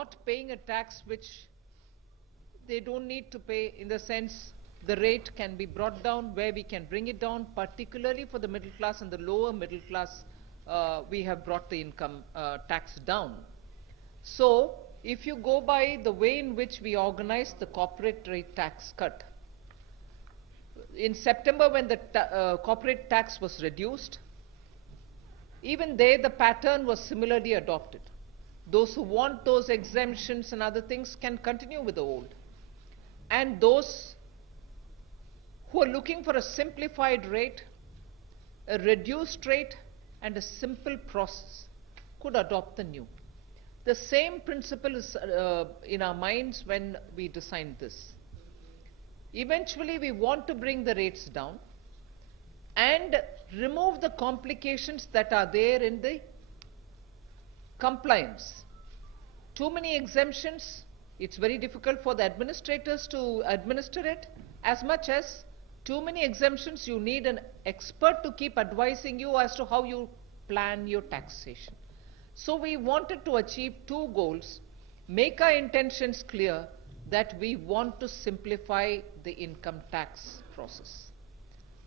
not paying a tax which they don't need to pay, in the sense the rate can be brought down, where we can bring it down, particularly for the middle class and the lower middle class. We have brought the income tax down. So if you go by the way in which we organized the corporate rate tax cut, in September when the corporate tax was reduced, even there the pattern was similarly adopted. Those who want those exemptions and other things can continue with the old. And those who are looking for a simplified rate, a reduced rate, and a simple process could adopt the new. The same principle is in our minds when we designed this. Eventually, we want to bring the rates down and remove the complications that are there in the compliance. Too many exemptions, it's very difficult for the administrators to administer it. As much as too many exemptions, you need an expert to keep advising you as to how you plan your taxation. So we wanted to achieve two goals: make our intentions clear that we want to simplify the income tax process.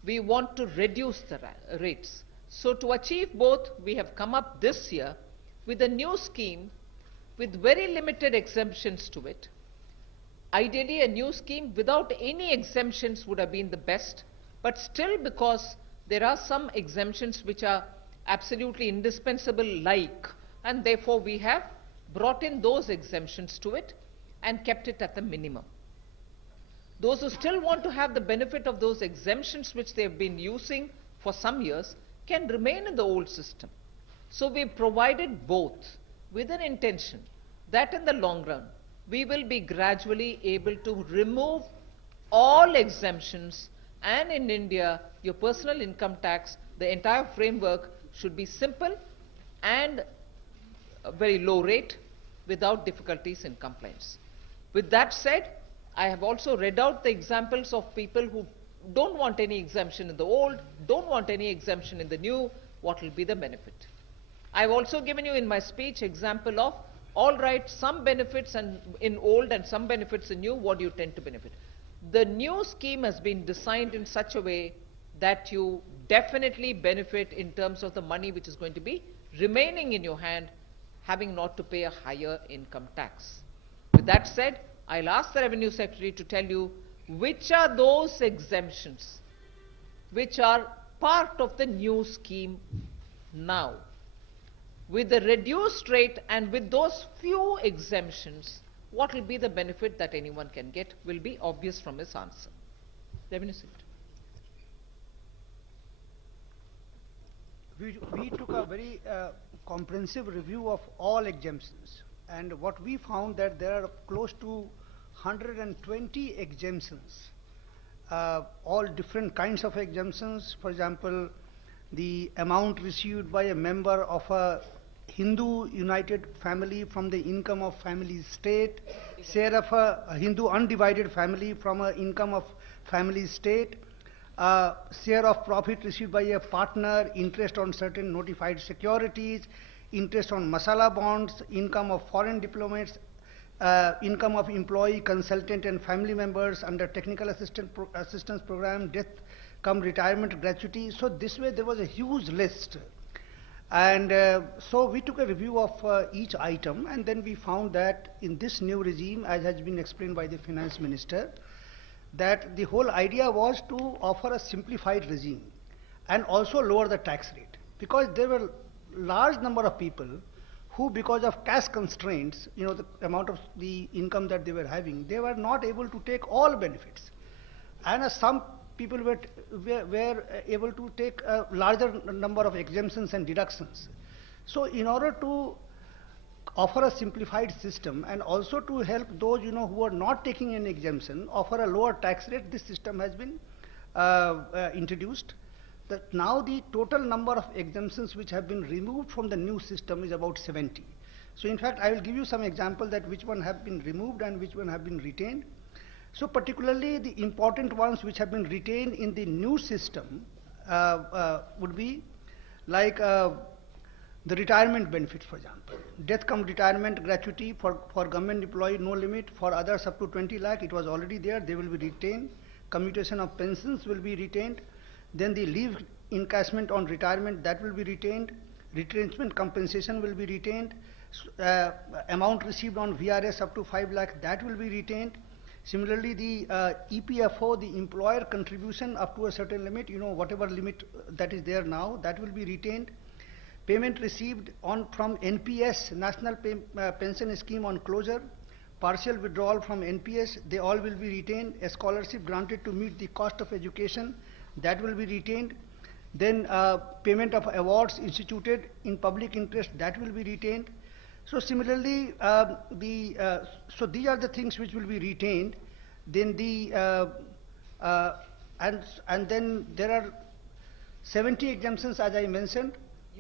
We want to reduce the rates. So to achieve both, we have come up this year with a new scheme with very limited exemptions to it. Ideally, a new scheme without any exemptions would have been the best, but still, because there are some exemptions which are absolutely indispensable, and therefore we have brought in those exemptions to it and kept it at the minimum. Those who still want to have the benefit of those exemptions which they have been using for some years can remain in the old system. So we provided both with an intention that in the long run we will be gradually able to remove all exemptions, and in India your personal income tax, the entire framework should be simple and a very low rate without difficulties in compliance. With that said, I have also read out the examples of people who don't want any exemption in the old, don't want any exemption in the new. What will be the benefit? I have also given you in my speech example of, all right, some benefits and in old and some benefits in new, what do you tend to benefit? The new scheme has been designed in such a way that you definitely benefit in terms of the money which is going to be remaining in your hand, having not to pay a higher income tax. With that said, I'll ask the Revenue Secretary to tell you which are those exemptions which are part of the new scheme now. With the reduced rate and with those few exemptions, what will be the benefit that anyone can get will be obvious from his answer. Revenue Secretary. We took a very comprehensive review of all exemptions, and what we found that there are close to 120 exemptions, all different kinds of exemptions. For example, the amount received by a member of a Hindu united family from the income of family state, share of a Hindu undivided family from an income of family state, share of profit received by a partner, interest on certain notified securities, interest on masala bonds, income of foreign diplomats, income of employee, consultant and family members under technical assistance program, death come retirement gratuity. So this way there was a huge list. And so we took a review of each item, and then we found that in this new regime, as has been explained by the Finance Minister, that the whole idea was to offer a simplified regime and also lower the tax rate, because there were large number of people who, because of cash constraints, the amount of the income that they were having, they were not able to take all benefits, and some people were able to take a larger number of exemptions and deductions. So in order to offer a simplified system and also to help those who are not taking an exemption, offer a lower tax rate, this system has been introduced. That now the total number of exemptions which have been removed from the new system is about 70. So in fact, I will give you some example that which one have been removed and which one have been retained. So particularly the important ones which have been retained in the new system would be like The retirement benefits, for example, death cum retirement gratuity for government employee, no limit. For others up to 20 lakh, it was already there, they will be retained. Commutation of pensions will be retained. Then the leave encashment on retirement, that will be retained. Retrenchment compensation will be retained. Amount received on VRS up to 5 lakh, that will be retained. Similarly, the EPFO, the employer contribution up to a certain limit, whatever limit that is there now, that will be retained. Payment received from NPS, National Pension Scheme on closure, partial withdrawal from NPS, they all will be retained. A scholarship granted to meet the cost of education, that will be retained. Then payment of awards instituted in public interest, that will be retained. So similarly, so these are the things which will be retained. Then and then there are 70 exemptions, as I mentioned.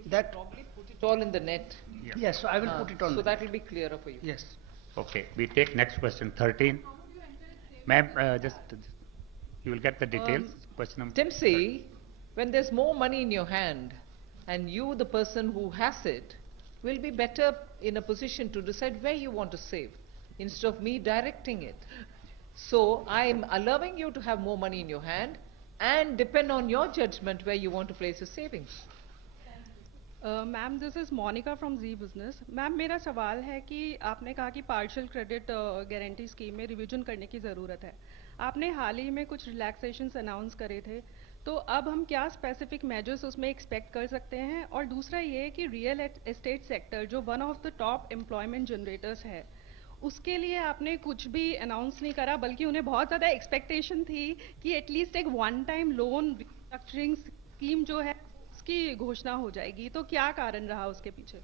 That Probably put it all in the net. Yeah. yes, so I will put it on. So that will be clearer for you. Yes. Okay, we take next question, 13. Ma'am, just, you will get the details. Question number. Timsy, when there's more money in your hand and you, the person who has it, will be better in a position to decide where you want to save instead of me directing it. So I'm allowing you to have more money in your hand and depend on your judgment where you want to place your savings. Ma'am this is Monika from Zee business. Ma'am मेरा सवाल है कि आपने कहा कि partial credit guarantee scheme में revision करने की ज़रूरत है. आपने हाल ही में कुछ रिलैक्सेशंस अनाउंस करे थे, तो अब हम क्या स्पेसिफिक मेजर्स उसमें एक्सपेक्ट कर सकते हैं? और दूसरा ये है कि रियल एस्टेट सेक्टर जो one of the top employment generators है, उसके लिए आपने कुछ भी अनाउंस नहीं करा, बल्कि उन्हें बहुत ज़्यादा एक्सपेक्टेशन थी कि एटलीस्ट एक one time loan restructuring scheme जो है की घोषणा हो जाएगी. तो क्या कारण रहा उसके पीछे?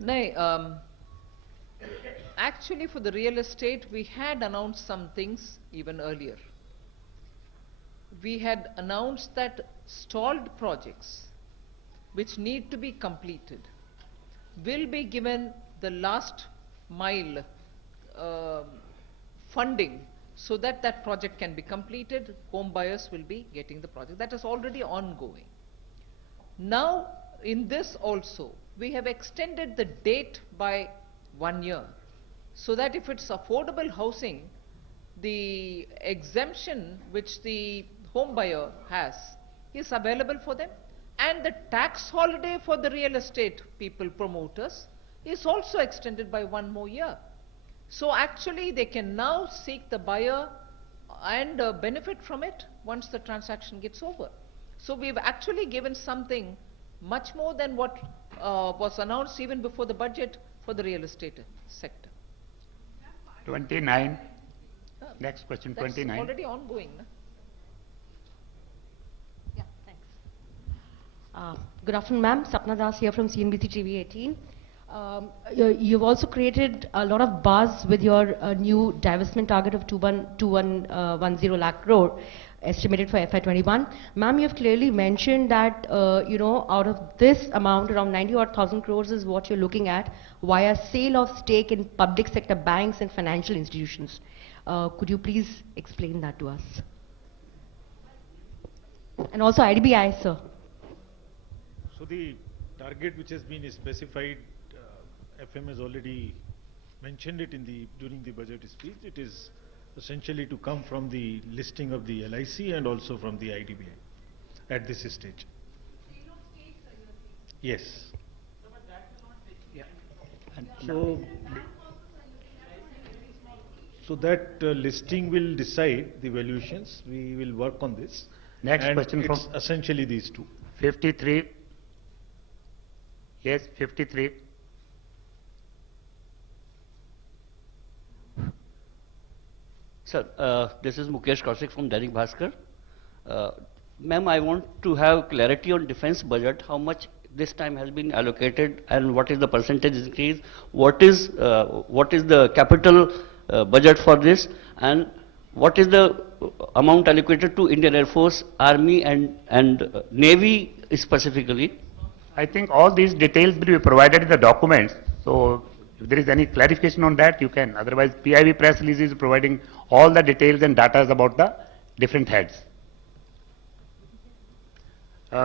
No, actually for the real estate we had announced some things even earlier. We had announced that stalled projects which need to be completed will be given the last mile funding so that that project can be completed. Home buyers will be getting the project. That is already ongoing. Now, in this also, we have extended the date by 1 year, so that if it's affordable housing, the exemption which the home buyer has is available for them, and the tax holiday for the real estate people, promoters, is also extended by 1 more year. So actually they can now seek the buyer and benefit from it once the transaction gets over. So we've actually given something much more than what was announced even before the budget for the real estate sector. 29. Next question, That's 29. already ongoing. Na? Yeah, thanks. Good afternoon, ma'am. Sapna Das here from CNBC TV 18. You've also created a lot of buzz with your new divestment target of 2110 lakh crore estimated for FY21. Ma'am, you have clearly mentioned that, out of this amount, around 90 odd thousand crores is what you're looking at via sale of stake in public sector banks and financial institutions. Could you please explain that to us? And also IDBI, sir. So the target which has been specified, FM has already mentioned it during the budget speech. It is essentially to come from the listing of the LIC and also from the IDBI at this stage. Yes. Yeah. So that listing will decide the valuations. We will work on this. Next And question from it's essentially these two. 53. Yes, 53. Sir, this is Mukesh Kaushik from Dainik Bhaskar. Ma'am, I want to have clarity on defense budget, how much this time has been allocated and what is the percentage increase, what is the capital budget for this, and what is the amount allocated to Indian Air Force, Army and Navy specifically? I think all these details will be provided in the documents. So if there is any clarification on that, you can. Otherwise, PIB press release is providing all the details and data about the different heads.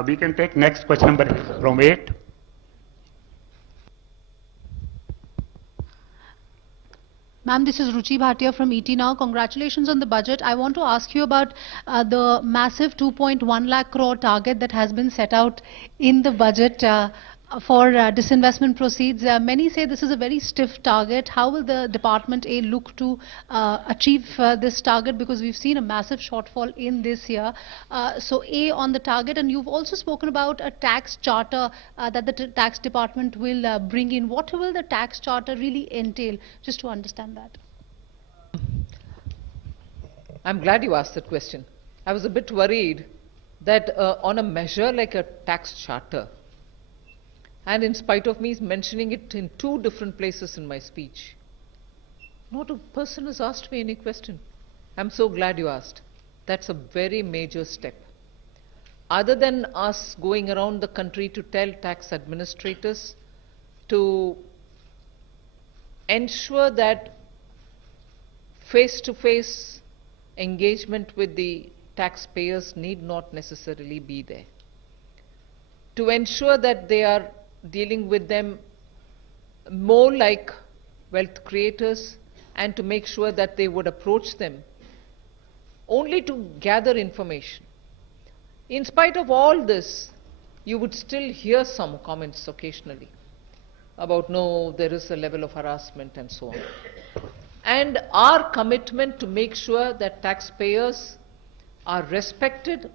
We can take next question number from 8. Ma'am, this is Ruchi Bhatia from ET Now. Congratulations on the budget. I want to ask you about the massive 2.1 lakh crore target that has been set out in the budget for disinvestment proceeds. Many say this is a very stiff target. How will the Department A look to achieve this target? Because we've seen a massive shortfall in this year. So A, on the target, and you've also spoken about a tax charter that the tax department will bring in. What will the tax charter really entail? Just to understand that. I'm glad you asked that question. I was a bit worried that on a measure like a tax charter, and in spite of me mentioning it in 2 different places in my speech, not a person has asked me any question. I'm so glad you asked. That's a very major step. Other than us going around the country to tell tax administrators to ensure that face-to-face engagement with the taxpayers need not necessarily be there. To ensure that they are dealing with them more like wealth creators, and to make sure that they would approach them only to gather information. In spite of all this, you would still hear some comments occasionally about, no, there is a level of harassment and so on. And our commitment to make sure that taxpayers are respected,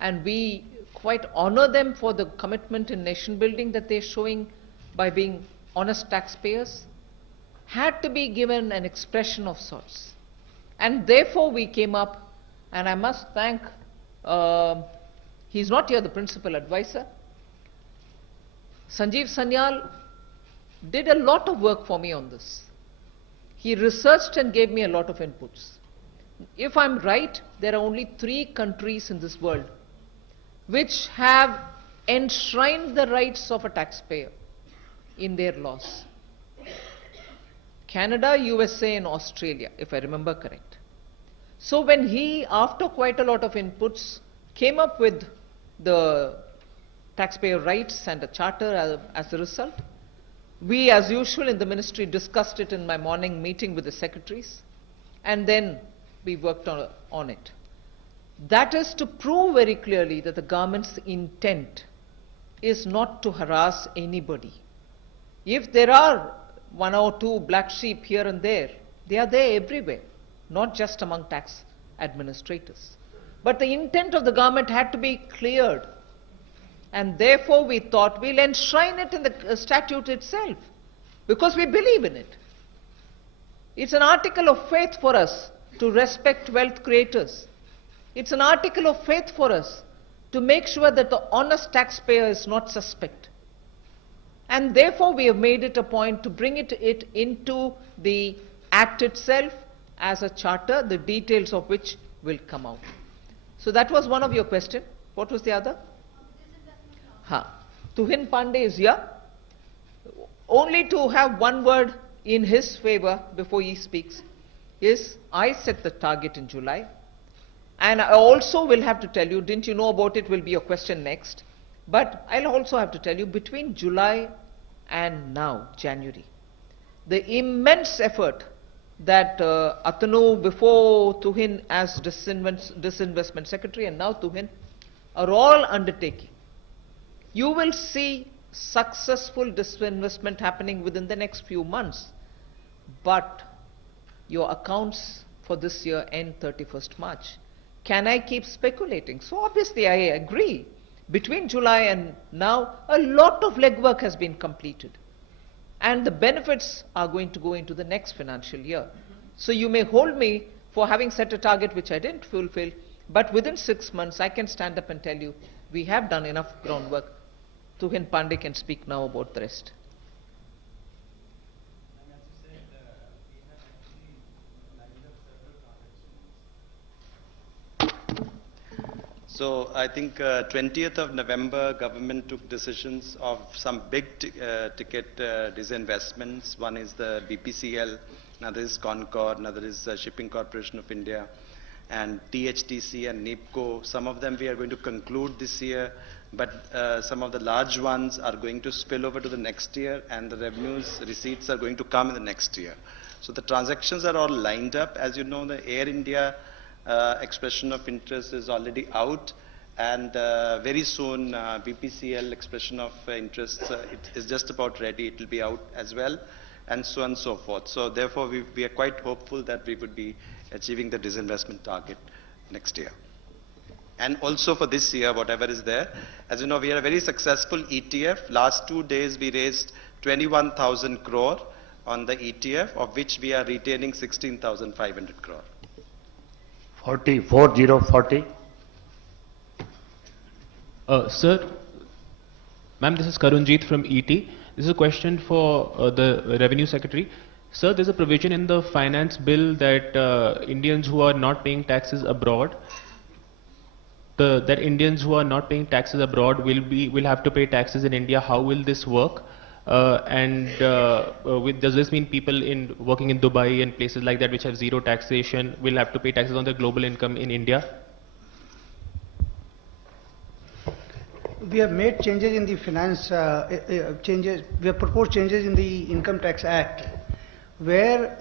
and we quite honor them for the commitment in nation building that they're showing by being honest taxpayers, had to be given an expression of sorts. And therefore we came up, and I must thank, he's not here, the principal advisor, Sanjeev Sanyal did a lot of work for me on this. He researched and gave me a lot of inputs. If I'm right, there are only 3 countries in this world which have enshrined the rights of a taxpayer in their laws. Canada, USA and Australia, if I remember correct. So when he, after quite a lot of inputs, came up with the taxpayer rights and a charter as a result, we, as usual in the ministry, discussed it in my morning meeting with the secretaries, and then we worked on it. That is to prove very clearly that the government's intent is not to harass anybody. If there are 1 or 2 black sheep here and there, they are there everywhere, not just among tax administrators. But the intent of the government had to be cleared, and therefore we thought we'll enshrine it in the statute itself, because we believe in it. It's an article of faith for us to respect wealth creators. It's an article of faith for us to make sure that the honest taxpayer is not suspect. And therefore we have made it a point to bring it into the Act itself as a charter, the details of which will come out. So that was one of your questions. What was the other? Tuhin Pandey is here. Only to have one word in his favor before he speaks is, I set the target in July. And I also will have to tell you, didn't you know about it, will be your question next. But I'll also have to tell you, between July and now, January, the immense effort that Atanu, before Tuhin as disinvestment secretary, and now Tuhin, are all undertaking. You will see successful disinvestment happening within the next few months. But your accounts for this year end 31st March. Can I keep speculating? So obviously I agree. Between July and now, a lot of legwork has been completed. And the benefits are going to go into the next financial year. So you may hold me for having set a target which I didn't fulfill, but within 6 months I can stand up and tell you we have done enough groundwork. Tuhin Pandey can speak now about the rest. So I think 20th of November, government took decisions of some big ticket disinvestments. One is the BPCL, another is Concord, another is Shipping Corporation of India, and THTC and NIPCO. Some of them we are going to conclude this year, but some of the large ones are going to spill over to the next year, and the revenues, receipts are going to come in the next year. So the transactions are all lined up. As you know, the Air India expression of interest is already out, and very soon BPCL expression of interest it is just about ready. It will be out as well, and so on and so forth. So therefore, we are quite hopeful that we would be achieving the disinvestment target next year. And also for this year, whatever is there. As you know, we are a very successful ETF. Last 2 days, we raised 21,000 crore on the ETF, of which we are retaining 16,500 crore. 40. Sir, ma'am, this is Karunjit from ET. This is a question for the Revenue Secretary. Sir, there's a provision in the finance bill that Indians who are not paying taxes abroad, that Indians who are not paying taxes abroad will have to pay taxes in India. How will this work? Does this mean people working in Dubai and places like that which have zero taxation will have to pay taxes on their global income in India? We have made changes in the finance we have proposed changes in the Income Tax Act, where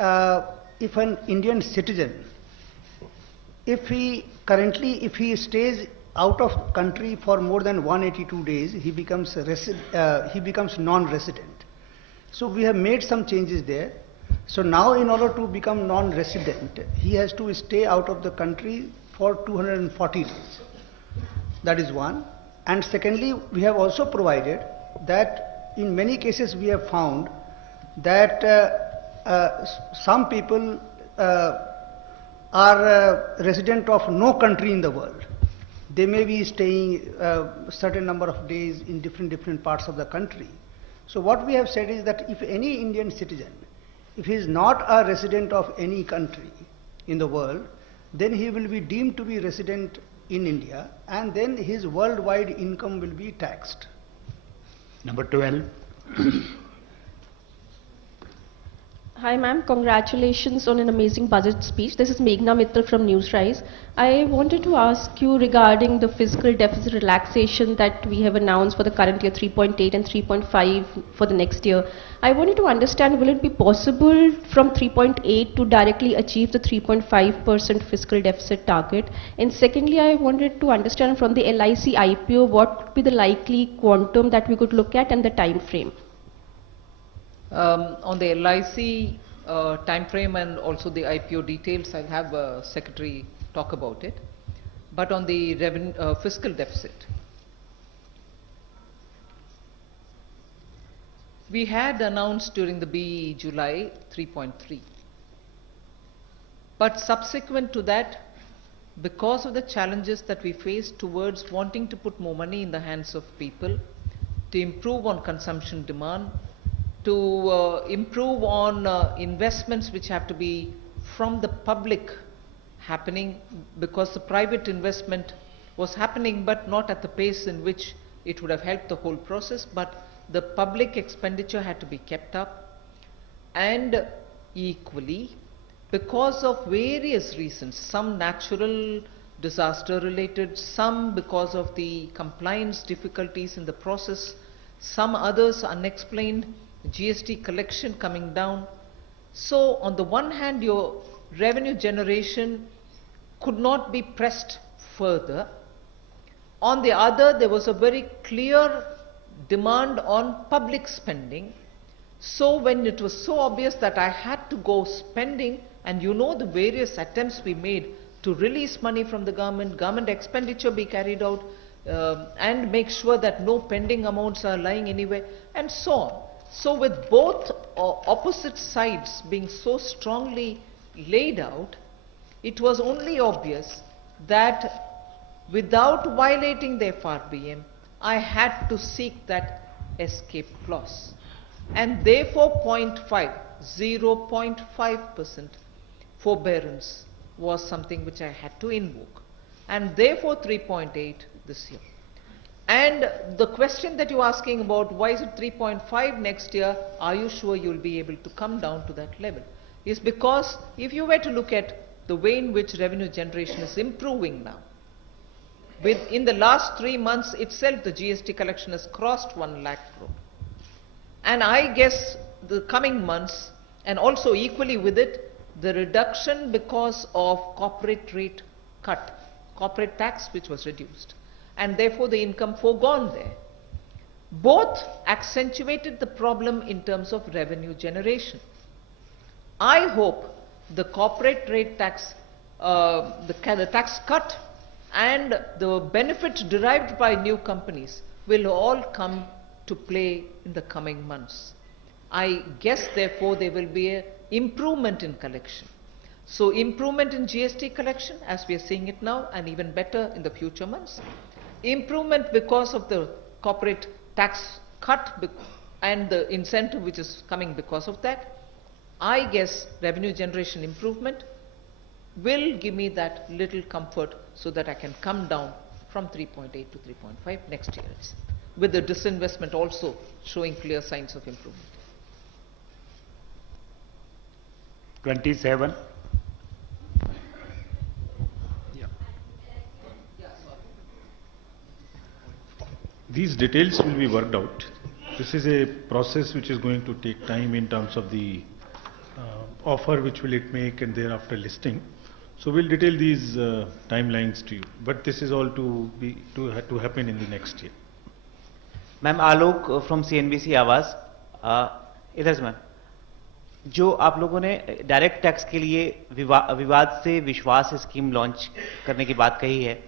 if an Indian citizen, if he stays out of country for more than 182 days, he becomes non-resident. So we have made some changes there. So now, in order to become non-resident, he has to stay out of the country for 240 days. That is one. And secondly, we have also provided that in many cases we have found that some people are resident of no country in the world. They may be staying a certain number of days in different parts of the country. So what we have said is that if any Indian citizen, if he is not a resident of any country in the world, then he will be deemed to be resident in India, and then his worldwide income will be taxed. Number 12. Hi ma'am, congratulations on an amazing budget speech. This is Meghna Mittal from Newsrise. I wanted to ask you regarding the fiscal deficit relaxation that we have announced for the current year, 3.8 and 3.5 for the next year. I wanted to understand, will it be possible from 3.8 to directly achieve the 3.5% fiscal deficit target? And secondly, I wanted to understand from the LIC IPO, what could be the likely quantum that we could look at and the time frame? On the LIC time frame and also the IPO details, I'll have Secretary talk about it. But on the fiscal deficit, we had announced during the BE July 3.3. But subsequent to that, because of the challenges that we faced towards wanting to put more money in the hands of people, to improve on consumption demand, to improve on investments which have to be from the public happening, because the private investment was happening but not at the pace in which it would have helped the whole process, but the public expenditure had to be kept up. And equally, because of various reasons, some natural disaster related, some because of the compliance difficulties in the process, some others unexplained, GST collection coming down. So on the one hand, your revenue generation could not be pressed further. On the other, there was a very clear demand on public spending. So when it was so obvious that I had to go spending, and you know the various attempts we made to release money from the government expenditure be carried out, and make sure that no pending amounts are lying anywhere, and so on. So with both opposite sides being so strongly laid out, it was only obvious that without violating the FRBM, I had to seek that escape clause. And therefore 0.5% forbearance was something which I had to invoke. And therefore 3.8 this year. And the question that you're asking about, why is it 3.5 next year, are you sure you'll be able to come down to that level, is because if you were to look at the way in which revenue generation is improving now, in the last 3 months itself, the GST collection has crossed 1 lakh crore. And I guess the coming months, And also equally with it, the reduction because of corporate rate cut, corporate tax which was reduced, and therefore the income foregone there. Both accentuated the problem in terms of revenue generation. I hope the corporate rate tax, the tax cut and the benefit derived by new companies will all come to play in the coming months. I guess therefore there will be an improvement in collection. So improvement in GST collection as we are seeing it now, and even better in the future months. Improvement because of the corporate tax cut and the incentive which is coming because of that. I guess revenue generation improvement will give me that little comfort so that I can come down from 3.8 to 3.5 next year, with the disinvestment also showing clear signs of improvement. 27. These details will be worked out. This is a process which is going to take time in terms of the offer which will it make and thereafter listing. So we'll detail these timelines to you. But this is all to happen in the next year. Ma'am Alok from CNBC आवाज, इधर से ma'am, जो आप लोगों ने direct tax के लिए विवाद से विश्वास स्कीम लॉन्च करने की बात कही है,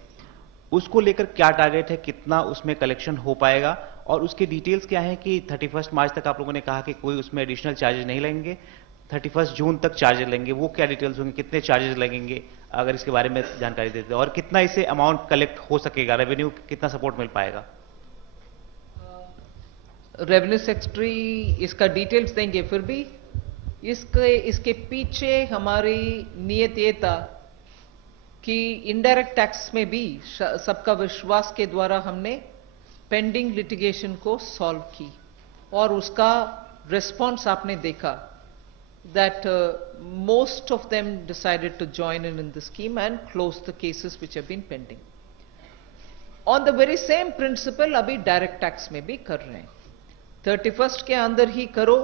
उसको लेकर क्या टारगेट है, कितना उसमें कलेक्शन हो पाएगा, और उसके डिटेल्स क्या है कि 31 मार्च तक आप लोगों ने कहा कि कोई उसमें एडिशनल चार्जेस नहीं लगेंगे, 31 जून तक चार्जेस लेंगे, वो क्या डिटेल्स होंगे, कितने चार्जेस लगेंगे, अगर इसके बारे में जानकारी देते, और कितना इससे अमाउंट कलेक्ट हो सकेगा, रेवेन्यू कितना सपोर्ट मिल पाएगा? रेवेन्यू सेक्रेटरी इसका डिटेल्स देंगे, फिर भी इसके पीछे हमारी नियत ये था कि इनडायरेक्ट टैक्स में भी सबका विश्वास के द्वारा हमने पेंडिंग लिटिगेशन को सॉल्व की, और उसका रिस्पॉन्स आपने देखा, that most of them decided to join in the scheme and close the cases which have been pending. On the very same principle अभी डायरेक्ट टैक्स में भी कर रहे हैं. 31 के अंदर ही करो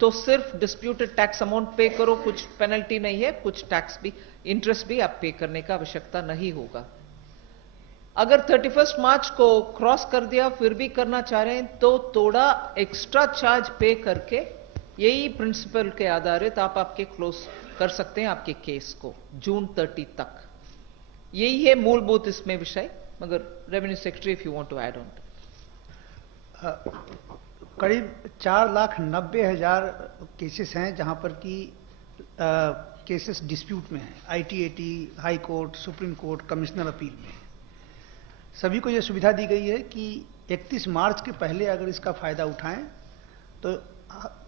तो सिर्फ डिस्प्यूटेड टैक्स अमाउंट पे करो, कुछ पेनल्टी नहीं है, कुछ टैक्स भी, इंटरेस्ट भी आप पे करने का आवश्यकता नहीं होगा. अगर 31 मार्च को क्रॉस कर दिया फिर भी करना चाह रहे हैं तो थोड़ा एक्स्ट्रा चार्ज पे करके यही प्रिंसिपल के आधारित आप आपके क्लोज कर सकते हैं आपके केस को जून 30 तक. यही है मूलभूत इसमें विषय. मगर revenue secretary if you want to add on, करीब 4,90,000 केसेस हैं जहां पर कि केसेस डिस्प्यूट में हैं, ITAT, high court, supreme court, commissioner appeal में. सभी को यह सुविधा दी गई है कि 31 मार्च के पहले अगर इसका फायदा उठाएं तो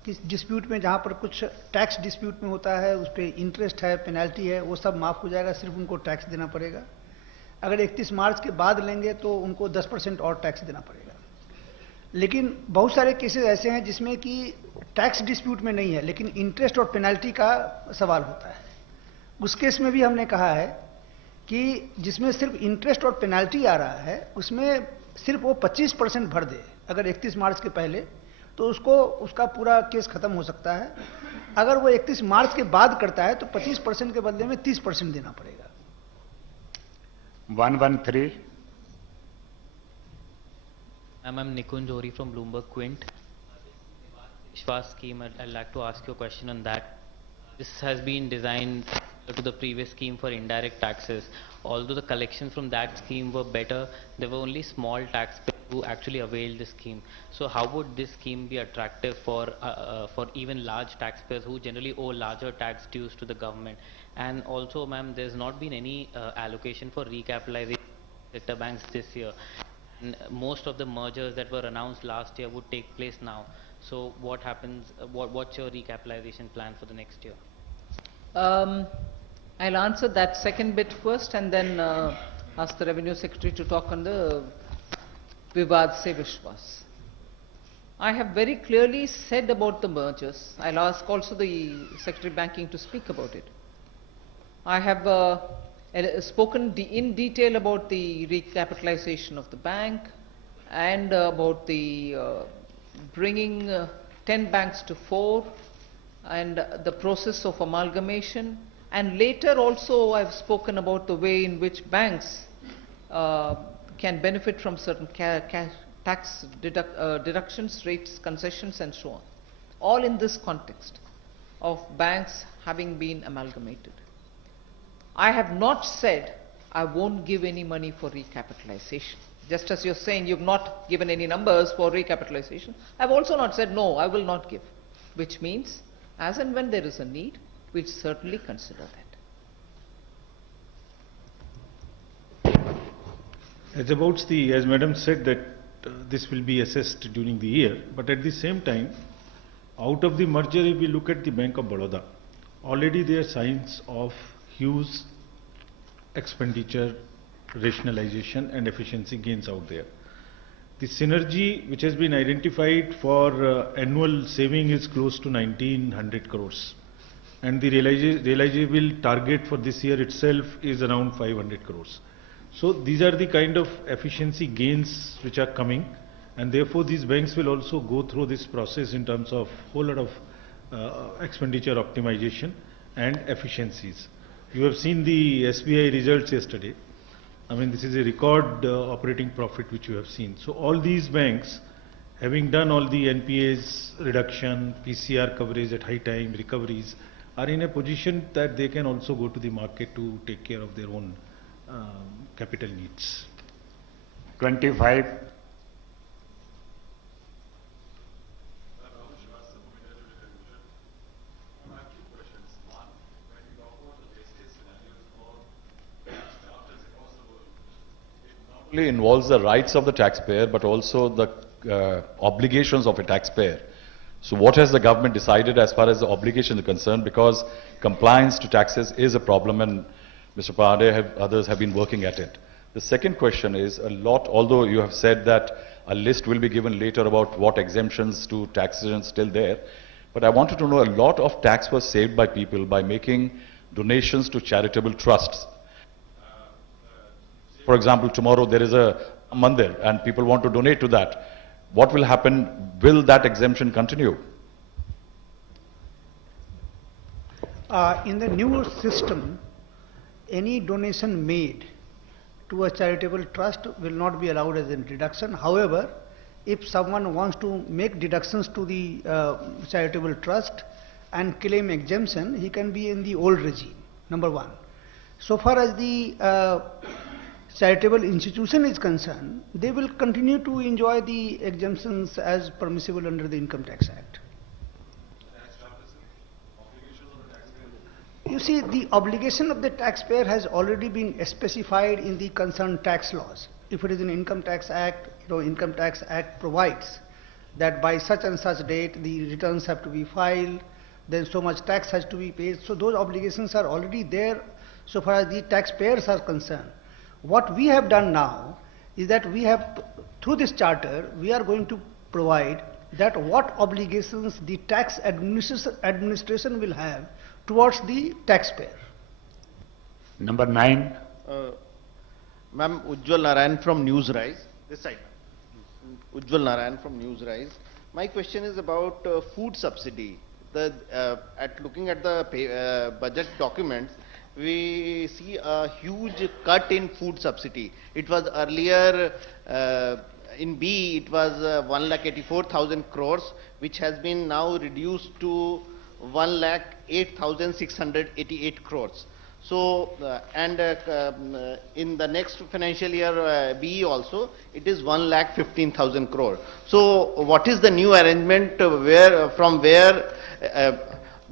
किस डिस्प्यूट में जहां पर कुछ टैक्स डिस्प्यूट में होता है, उस पर इंटरेस्ट है, पेनल्टी है, वो सब माफ हो जाएगा, सिर्फ उनको टैक्स देना पड़ेगा. अगर 31 मार्च के बाद लेंगे तो उनको 10% और टैक्स देना पड़ेगा. लेकिन बहुत सारे केसेस ऐसे हैं जिसमें कि टैक्स डिस्प्यूट में नहीं है लेकिन इंटरेस्ट और पेनल्टी का सवाल होता है. उस केस में भी हमने कहा है कि जिसमें सिर्फ इंटरेस्ट और पेनल्टी आ रहा है उसमें सिर्फ वो 25% भर दे अगर 31 मार्च के पहले, तो उसका पूरा केस खत्म हो सकता है. अगर वो 31 मार्च के बाद करता है तो 25% के बदले में 30% देना पड़ेगा. 113. I'm Nikunj Johri from Bloomberg Quint. Vishwas scheme, I'd like to ask you a question on that. This has been designed to the previous scheme for indirect taxes. Although the collections from that scheme were better, there were only small taxpayers who actually availed the scheme. So how would this scheme be attractive for even large taxpayers who generally owe larger tax dues to the government? And also, ma'am, there's not been any allocation for recapitalization sector banks this year. And most of the mergers that were announced last year would take place now. So what happens, what's your recapitalization plan for the next year? I'll answer that second bit first and then ask the Revenue Secretary to talk on the Vivad Se Vishwas. I have very clearly said about the mergers. I'll ask also the Secretary Banking to speak about it. I have spoken in detail about the recapitalization of the bank and about the bringing 10 banks to 4 and the process of amalgamation, and later also I've spoken about the way in which banks can benefit from certain tax deductions, rates, concessions and so on. All in this context of banks having been amalgamated. I have not said I won't give any money for recapitalization. Just as you're saying you've not given any numbers for recapitalization, I've also not said no, I will not give. Which means, as and when there is a need, we'll certainly consider that. As Madam said that this will be assessed during the year, but at the same time, out of the merger, if we look at the Bank of Baroda, already there are signs of huge expenditure, rationalization and efficiency gains out there. The synergy which has been identified for annual saving is close to 1900 crores, and the realizable target for this year itself is around 500 crores. So these are the kind of efficiency gains which are coming, and therefore these banks will also go through this process in terms of whole lot of expenditure optimization and efficiencies. You have seen the SBI results yesterday. I mean, this is a record operating profit which you have seen. So all these banks, having done all the NPAs reduction, PCR coverage at high time, recoveries, are in a position that they can also go to the market to take care of their own capital needs. 25. Involves the rights of the taxpayer but also the obligations of a taxpayer. So what has the government decided as far as the obligations are concerned, because compliance to taxes is a problem and Mr. Pandey others have been working at it. The second question is although you have said that a list will be given later about what exemptions to taxation still there, but I wanted to know a lot of tax was saved by people by making donations to charitable trusts. For example, tomorrow there is a mandir and people want to donate to that. What will happen? Will that exemption continue? In the new system, any donation made to a charitable trust will not be allowed as a deduction. However, if someone wants to make deductions to the charitable trust and claim exemption, he can be in the old regime, number one. So far as the charitable institution is concerned, they will continue to enjoy the exemptions as permissible under the Income Tax Act. You see, the obligation of the taxpayer has already been specified in the concerned tax laws. If it is an Income Tax Act, Income Tax Act provides that by such and such date the returns have to be filed, then so much tax has to be paid. So those obligations are already there so far as the taxpayers are concerned. What we have done now is that we have, through this charter, we are going to provide that what obligations the tax administration will have towards the taxpayer. Number 9. Ma'am, Ujjwal Narayan from Newsrise. This side. Ujjwal Narayan from Newsrise. My question is about food subsidy. Looking at the budget documents, we see a huge cut in food subsidy. It was earlier in B, it was 1,84,000 crores, which has been now reduced to 1,08,688 crores. So, in the next financial year B also, it is 1,15,000 crore. So, what is the new arrangement from where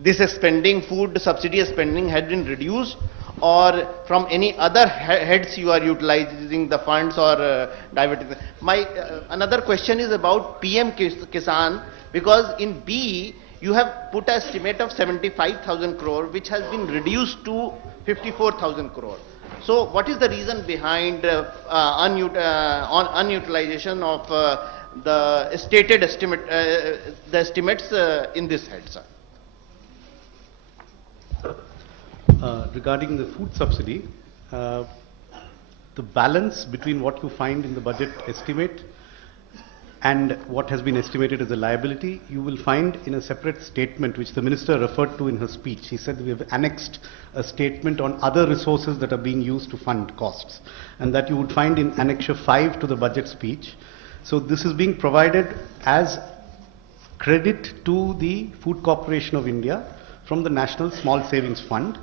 this spending, food subsidy spending had been reduced, or from any other heads you are utilizing the funds or diverting? My another question is about PM Kisan, because in B you have put an estimate of 75,000 crore, which has been reduced to 54,000 crore. So what is the reason behind unutilization of the stated estimate, the estimates in this head, sir? Regarding the food subsidy, the balance between what you find in the budget estimate and what has been estimated as a liability, you will find in a separate statement which the minister referred to in her speech. He said we have annexed a statement on other resources that are being used to fund costs, and that you would find in Annexure 5 to the budget speech. So this is being provided as credit to the Food Corporation of India from the National Small Savings Fund.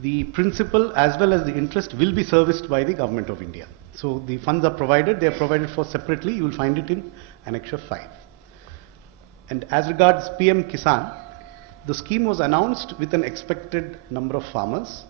The principal as well as the interest will be serviced by the Government of India. So the funds are provided, they are provided for separately, you will find it in Annexure 5. And as regards PM Kisan, the scheme was announced with an expected number of farmers.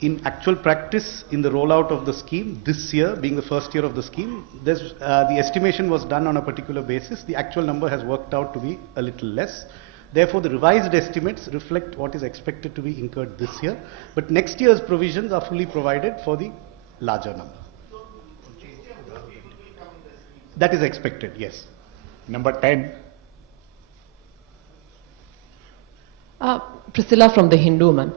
In actual practice, in the rollout of the scheme, this year being the first year of the scheme, the estimation was done on a particular basis. The actual number has worked out to be a little less. Therefore, the revised estimates reflect what is expected to be incurred this year. But next year's provisions are fully provided for the larger number. That is expected, yes. Number 10. Priscilla from The Hindu, ma'am.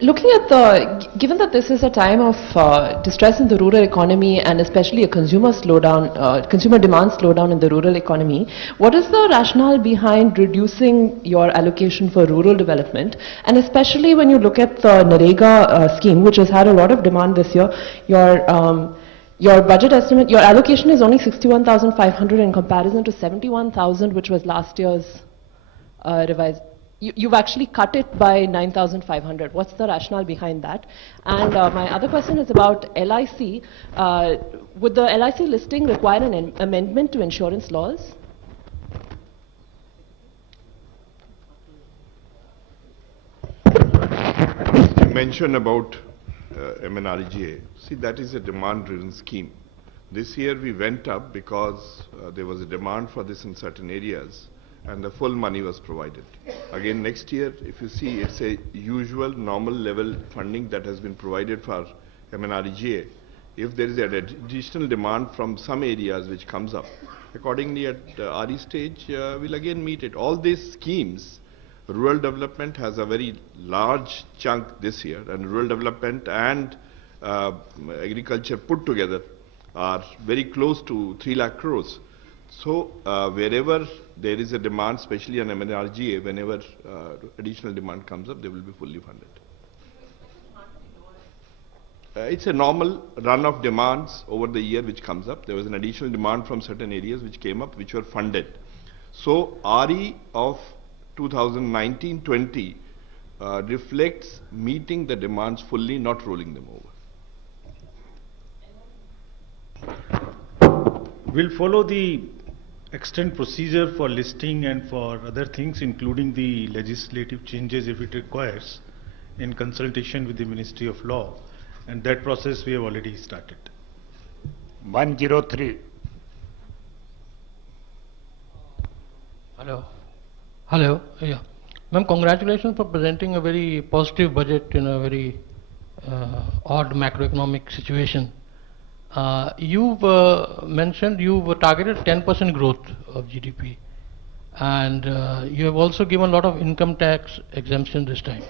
Looking at given that this is a time of distress in the rural economy and especially a consumer slowdown, consumer demand slowdown in the rural economy, what is the rationale behind reducing your allocation for rural development? And especially when you look at the Narega scheme, which has had a lot of demand this year, your budget estimate, your allocation is only 61,500 in comparison to 71,000, which was last year's revised. You've actually cut it by 9,500. What's the rationale behind that? And my other question is about LIC. Would the LIC listing require an amendment to insurance laws? You mentioned about MNREGA. See, that is a demand-driven scheme. This year we went up because there was a demand for this in certain areas, and the full money was provided. Again, next year, if you see, it's a usual normal level funding that has been provided for MNREGA. If there is an additional demand from some areas which comes up, accordingly at RE stage, we'll again meet it. All these schemes, rural development has a very large chunk this year, and rural development and agriculture put together are very close to 3 lakh crores. So wherever there is a demand, especially on MNREGA, whenever additional demand comes up, they will be fully funded. It's a normal run of demands over the year which comes up. There was an additional demand from certain areas which came up, which were funded. So RE of 2019-20 reflects meeting the demands fully, not rolling them over. We'll follow the extent procedure for listing and for other things, including the legislative changes if it requires, in consultation with the Ministry of Law, and that process we have already started. 103. Hello. Yeah. Ma'am, congratulations for presenting a very positive budget in a very odd macroeconomic situation. You've mentioned you've targeted 10% growth of GDP, and you have also given a lot of income tax exemption this time,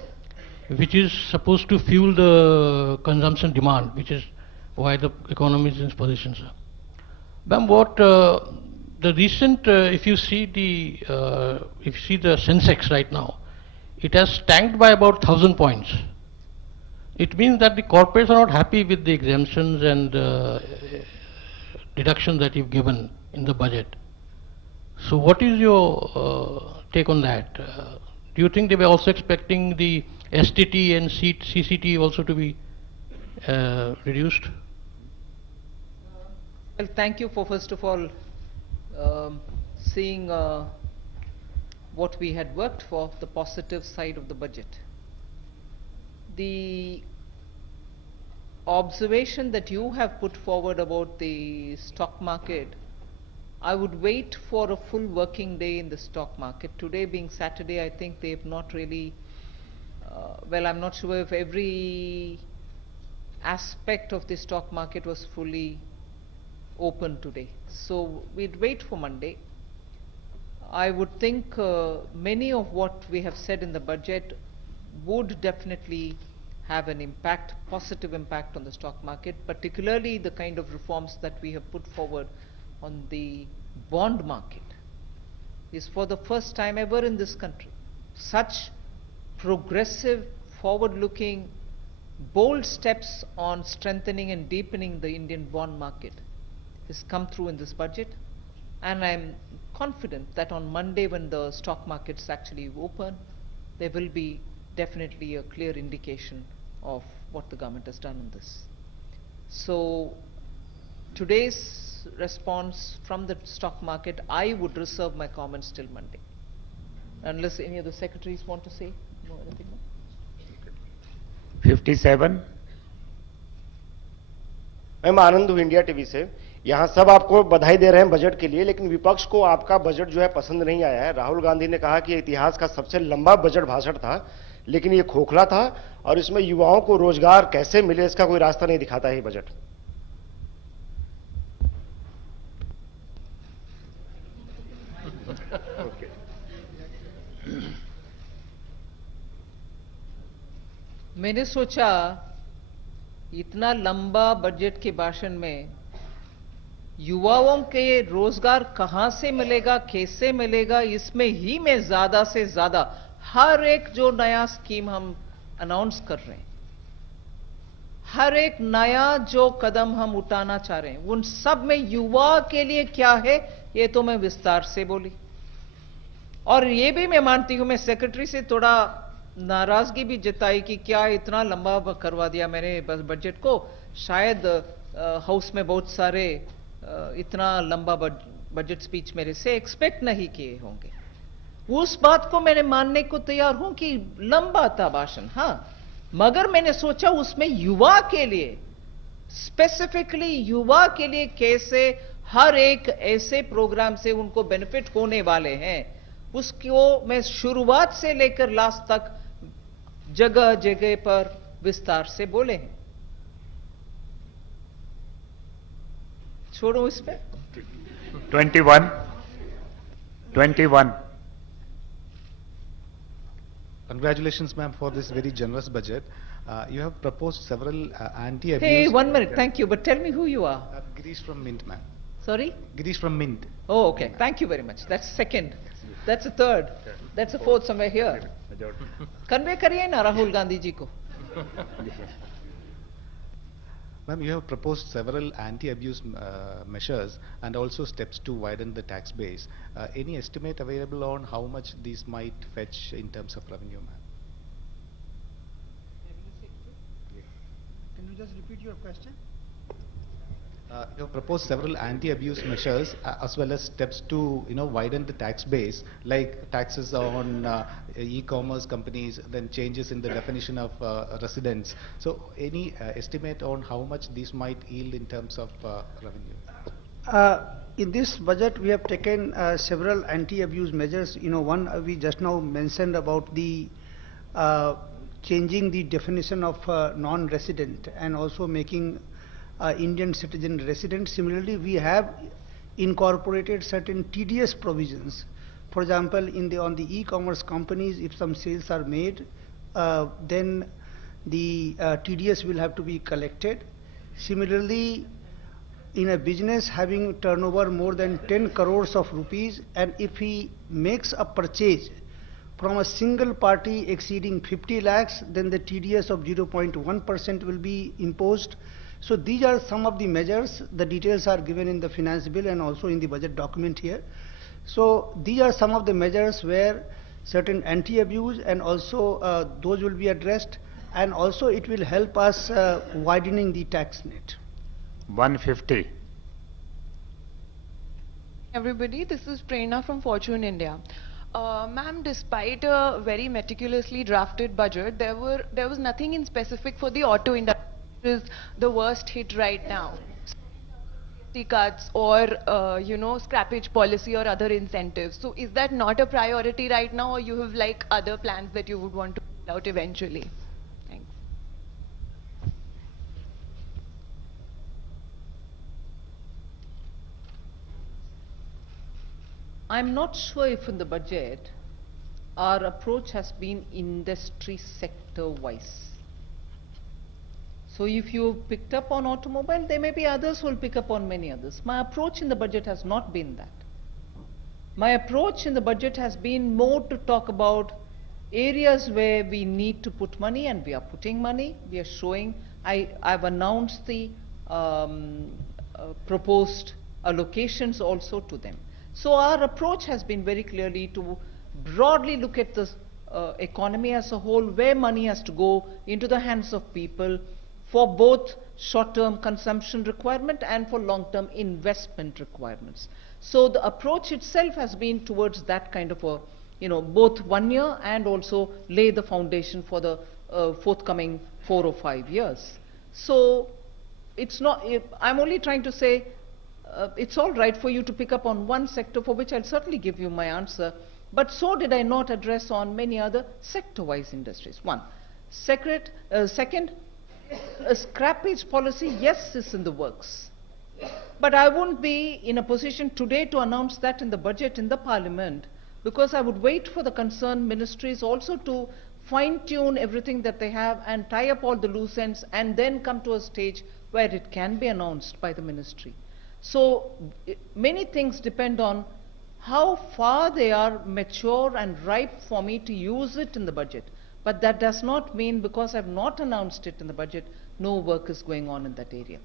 which is supposed to fuel the consumption demand, which is why the economy is in this position, sir. Ma'am, what the recent, if you see the Sensex right now, it has tanked by about 1,000 points. It means that the corporates are not happy with the exemptions and deductions that you've given in the budget. So what is your take on that? Do you think they were also expecting the STT and CCT also to be reduced? Well, thank you for first of all seeing what we had worked for, the positive side of the budget. The observation that you have put forward about the stock market, I would wait for a full working day in the stock market. Today being Saturday, I think they have not really, well, I'm not sure if every aspect of the stock market was fully open today. So we'd wait for Monday. I would think many of what we have said in the budget would definitely have an impact, positive impact on the stock market, particularly the kind of reforms that we have put forward on the bond market is for the first time ever in this country. Such progressive, forward-looking, bold steps on strengthening and deepening the Indian bond market has come through in this budget. And I'm confident that on Monday, when the stock markets actually open, there will be definitely a clear indication of what the government has done on this. So today's response from the stock market, I would reserve my comments till Monday. Unless any of the secretaries want to say no, anything more? 57. मैं आनंद हूं India TV से। यहां सब आपको बधाई दे रहे हैं budget के लिए, लेकिन विपक्ष को आपका बजट जो है पसंद नहीं आया है। राहुल गांधी ने कहा कि इतिहास का सबसे लंबा बजट भाषण था, लेकिन ये खोखला था और इसमें युवाओं को रोजगार कैसे मिले इसका कोई रास्ता नहीं दिखाता है ये बजट। मैंने सोचा इतना लंबा बजट के भाषण में युवाओं के रोजगार कहां से मिलेगा, कैसे मिलेगा, इसमें ही मैं ज्यादा से ज्यादा हर एक जो नया स्कीम हम अनाउंस कर रहे हैं, हर एक नया जो कदम हम उठाना चाह रहे हैं, उन सब में युवा के लिए क्या है ये तो मैं विस्तार से बोली। और ये भी मैं मानती हूं, मैं सेक्रेटरी से थोड़ा नाराजगी भी जताई कि क्या इतना लंबा करवा दिया मैंने बजट को। शायद हाउस में बहुत सारे इतना लंबा बजट स्पीच मेरे से एक्सपेक्ट नहीं किए होंगे। उस बात को मैंने मानने को तैयार हूं कि लंबा था भाषण, हाँ, मगर मैंने सोचा उसमें युवा के लिए, स्पेसिफिकली युवा के लिए कैसे हर एक ऐसे प्रोग्राम से उनको बेनिफिट होने वाले हैं, उसको मैं शुरुआत से लेकर लास्ट तक जगह जगह पर विस्तार से बोले हैं। छोड़ो इस पे। 21. Congratulations, ma'am, for this very generous budget. You have proposed several anti-abuse... Hey, 1 minute, thank you, but tell me who you are. Girish from Mint, ma'am. Sorry? Girish from Mint. Oh, okay, thank you very much. That's second. That's a third. That's a fourth somewhere here. Convey करिए ना राहुल गांधी जी को। Ma'am, you have proposed several anti-abuse measures and also steps to widen the tax base. Any estimate available on how much these might fetch in terms of revenue, ma'am? Can you just repeat your question? You have proposed several anti-abuse measures as well as steps to, widen the tax base, like taxes on e-commerce companies, then changes in the definition of residents. So, any estimate on how much these might yield in terms of revenue? In this budget, we have taken several anti-abuse measures. One we just now mentioned about the changing the definition of non-resident and also making Indian citizen resident. Similarly, we have incorporated certain TDS provisions. For example, on the e-commerce companies, if some sales are made, then the TDS will have to be collected. Similarly, in a business having turnover more than 10 crores of rupees, and if he makes a purchase from a single party exceeding 50 lakhs, then the TDS of 0.1% will be imposed. So these are some of the measures. The details are given in the finance bill and also in the budget document here. So these are some of the measures where certain anti-abuse and also those will be addressed, and also it will help us widening the tax net. 150. Everybody, this is Prerna from Fortune India. Ma'am, despite a very meticulously drafted budget, there was nothing in specific for the auto industry, which is the worst hit right now. Cuts or scrappage policy or other incentives. So is that not a priority right now, or you have like other plans that you would want to pull out eventually? Thanks. I'm not sure if in the budget our approach has been industry sector wise. So if you picked up on automobile, there may be others who will pick up on many others. My approach in the budget has not been that. My approach in the budget has been more to talk about areas where we need to put money, and we are putting money. We are showing, I've announced the proposed allocations also to them. So our approach has been very clearly to broadly look at the economy as a whole, where money has to go into the hands of people for both short-term consumption requirement and for long-term investment requirements. So the approach itself has been towards that kind of a, both 1 year and also lay the foundation for the forthcoming 4 or 5 years. So it's not, I'm only trying to say, it's all right for you to pick up on one sector, for which I'll certainly give you my answer, but so did I not address on many other sector-wise industries. Second, a scrappage policy, yes, is in the works. But I wouldn't be in a position today to announce that in the budget in the Parliament, because I would wait for the concerned ministries also to fine-tune everything that they have and tie up all the loose ends, and then come to a stage where it can be announced by the ministry. So many things depend on how far they are mature and ripe for me to use it in the budget. But that does not mean because I have not announced it in the budget, no work is going on in that area.